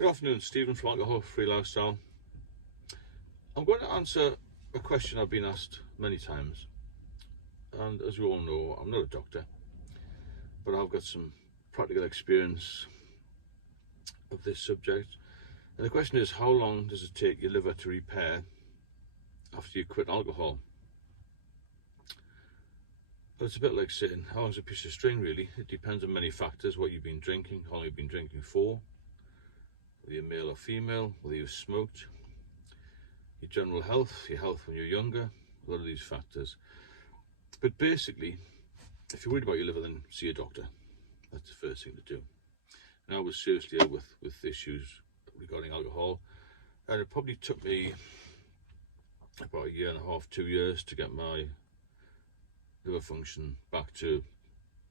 Good afternoon, Stephen from Alcohol-Free-Lifestyle. I'm going to answer a question I've been asked many times, and as you all know, I'm not a doctor, but I've got some practical experience of this subject. And the question is, how long does it take your liver to repair after you quit alcohol? Well, it's a bit like saying, how long's a piece of string really? It depends on many factors: what you've been drinking, how long you've been drinking for, whether you're male or female, whether you've smoked, your general health, your health when you're younger, a lot of these factors. But basically, if you're worried about your liver, then see a doctor. That's the first thing to do. And I was seriously ill with issues regarding alcohol, and it probably took me about 1.5 years, 2 years to get my liver function back to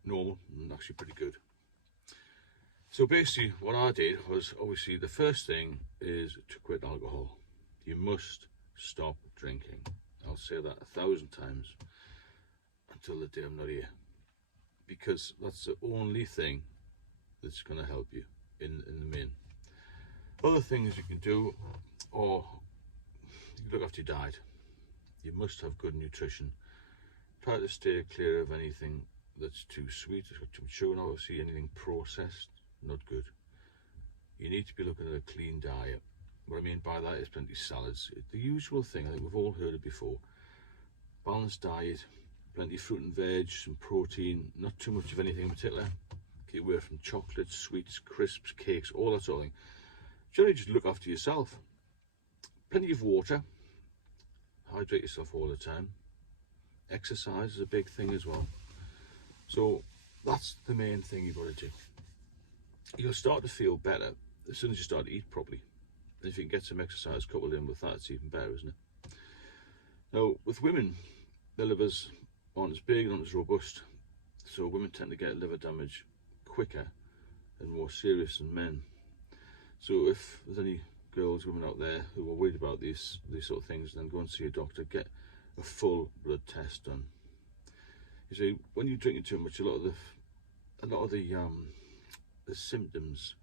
normal and actually pretty good. So basically what I did was, obviously the first thing is to quit alcohol. You must stop drinking. I'll say that 1,000 times until the day I'm not here, because that's the only thing that's going to help you in the main. Other things you can do, or you can look after your diet. You must have good nutrition. Try to stay clear of anything that's too sweet, it's got too much sugar, and obviously anything processed, not good. You need to be looking at a clean diet. What I mean by that is plenty of salads. The usual thing, I think we've all heard it before. Balanced diet, plenty of fruit and veg, some protein, not too much of anything in particular. Keep away from chocolates, sweets, crisps, cakes, all that sort of thing. Generally just look after yourself. Plenty of water. Hydrate yourself all the time. Exercise is a big thing as well. So that's the main thing you've got to do. You'll start to feel better as soon as you start to eat properly. And if you can get some exercise coupled in with that, it's even better, isn't it? Now, with women, their livers aren't as big, not as robust, so women tend to get liver damage quicker and more serious than men. So if there's any girls, women out there who are worried about these sort of things, then go and see a doctor, get a full blood test done. You see, when you're drinking too much, a lot of the symptoms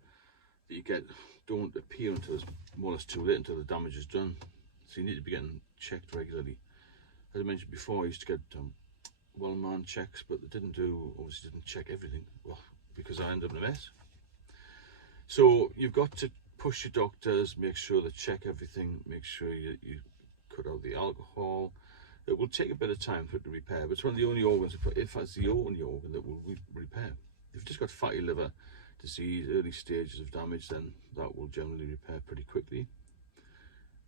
that you get don't appear until it's more or less too late, until the damage is done. So you need to be getting checked regularly. As I mentioned before, I used to get well-man checks, but they obviously didn't check everything, well, because I ended up in a mess. So you've got to push your doctors, make sure they check everything, make sure you cut out the alcohol. It will take a bit of time for it to repair, but it's one of the only organs, in fact it's the only organ that will repair. If you've just got fatty liver disease, early stages of damage, then that will generally repair pretty quickly.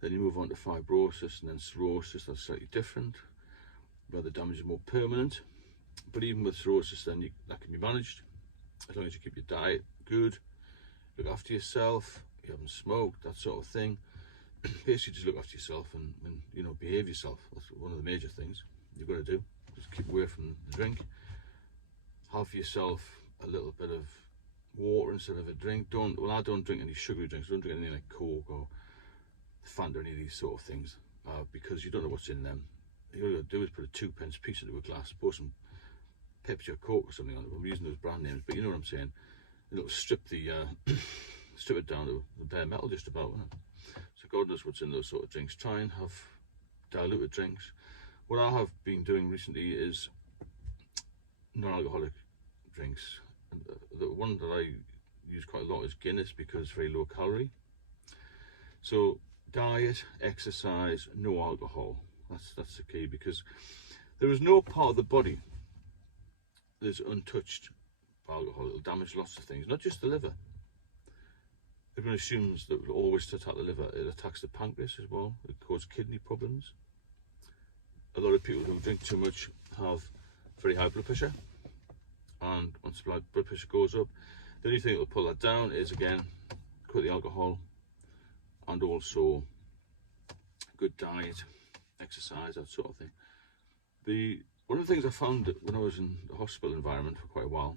Then you move on to fibrosis and then cirrhosis. That's slightly different, where the damage is more permanent. But even with cirrhosis, then that can be managed as long as you keep your diet good, look after yourself, you haven't smoked, that sort of thing. Basically just look after yourself and behave yourself. That's one of the major things you've got to do. Just keep away from the drink. Have yourself a little bit of water instead of a drink. I don't drink any sugary drinks. I don't drink anything like Coke or Fanta or any of these sort of things, because you don't know what's in them. All you got to do is put a 2p piece into a glass, pour some Pepsi or Coke or something on it. I'm using those brand names, but you know what I'm saying. It'll strip it down to the bare metal just about, isn't it? So God knows what's in those sort of drinks. Try and have diluted drinks. What I have been doing recently is non-alcoholic drinks. And the one that I use quite a lot is Guinness, because it's very low calorie. So diet, exercise, no alcohol. That's the key, because there is no part of the body that's untouched by alcohol. It'll damage lots of things, not just the liver. Everyone assumes that it will always attack the liver. It attacks the pancreas as well. It causes kidney problems. A lot of people who drink too much have very high blood pressure, and once the blood pressure goes up, the only thing that will pull that down is, again, quit the alcohol, and also good diet, exercise, that sort of thing. One of the things I found when I was in the hospital environment for quite a while,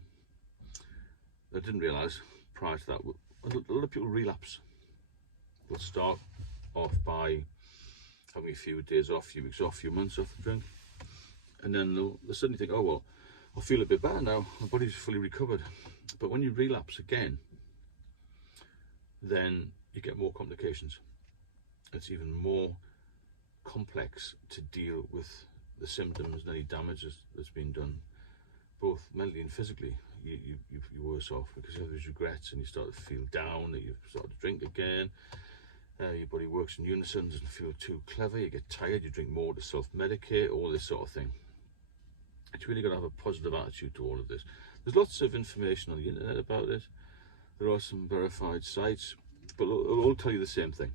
I didn't realise prior to that, a lot of people relapse. They'll start off by having a few days off, a few weeks off, a few months off the drink, and then they'll suddenly think, oh well, I feel a bit better now, my body's fully recovered. But when you relapse again, then you get more complications. It's even more complex to deal with the symptoms and any damage that's been done, both mentally and physically. You're worse off because you have those regrets and you start to feel down, that you've started to drink again. Your body works in unison, doesn't feel too clever, you get tired, you drink more to self-medicate, all this sort of thing. It's really got to have a positive attitude to all of this. There's lots of information on the internet about it. There are some verified sites, but it'll all tell you the same thing.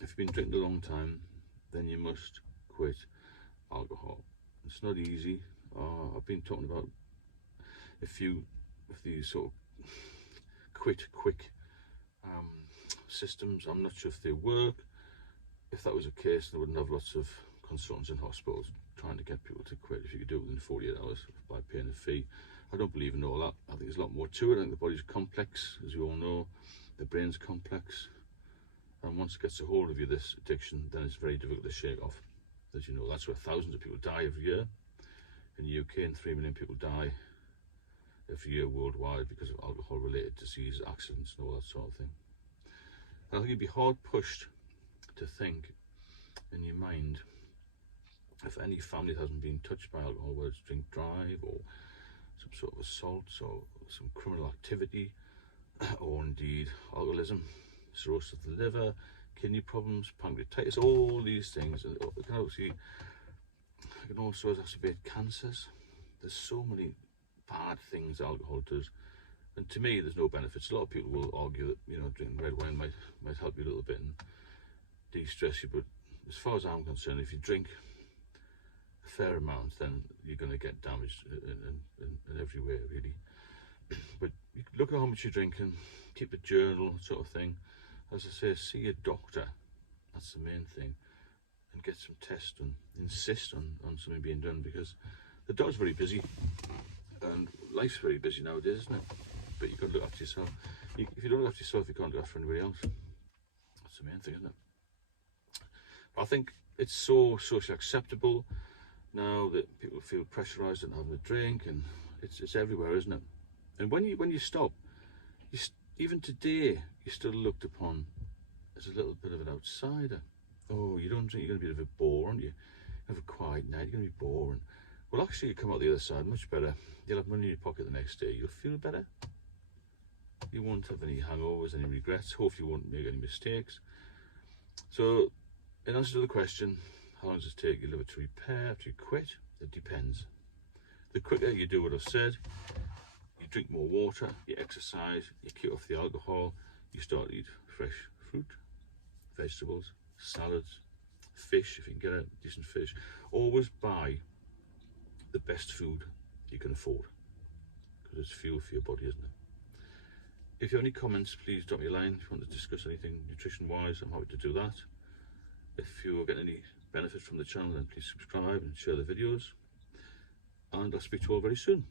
If you've been drinking a long time, then you must quit alcohol. It's not easy. I've been talking about a few of these sort of quit quick systems. I'm not sure if they work. If that was the case, they wouldn't have lots of consultants in hospitals trying to get people to quit. If you could do it within 48 hours by paying a fee. I don't believe in all that. I think there's a lot more to it. I think the body's complex, as you all know. The brain's complex. And once it gets a hold of you, this addiction, then it's very difficult to shake off. As you know, that's where thousands of people die every year. In the UK, and 3 million people die every year worldwide because of alcohol-related disease, accidents, and all that sort of thing. And I think you'd be hard pushed to think in your mind if any family that hasn't been touched by alcohol, whether it's drink drive or some sort of assault or some criminal activity, or indeed alcoholism, cirrhosis of the liver, kidney problems, pancreatitis, all these things. And it can also exacerbate cancers. There's so many bad things alcohol does, and to me there's no benefits. A lot of people will argue that, you know, drinking red wine might help you a little bit and de-stress you, but as far as I'm concerned, if you drink a fair amount, then you're going to get damaged in every way, really. But you look at how much you're drinking, keep a journal, sort of thing. As I say, see a doctor, that's the main thing, and get some tests done. Insist on something being done, because the doctor's very busy and life's very busy nowadays, isn't it? But you've got to look after yourself. If you don't look after yourself, you can't look after anybody else. That's the main thing, isn't it? But I think it's so socially acceptable now that people feel pressurised and having a drink, and it's everywhere, isn't it? And when you stop, even today, you're still looked upon as a little bit of an outsider. Oh, you don't drink, you're going to be a bit boring. You have a quiet night, you're going to be boring. Well, actually, you come out the other side much better. You'll have money in your pocket the next day. You'll feel better. You won't have any hangovers, any regrets. Hopefully, you won't make any mistakes. So, in answer to the question, how long does it take your liver to repair after you quit? It depends. The quicker you do what I've said, you drink more water, you exercise, you keep off the alcohol, you start to eat fresh fruit, vegetables, salads, fish, if you can get a decent fish. Always buy the best food you can afford, because it's fuel for your body, isn't it? If you have any comments, please drop me a line. If you want to discuss anything nutrition-wise, I'm happy to do that. If you're getting any benefit from the channel, then please subscribe and share the videos. And I'll speak to you all very soon.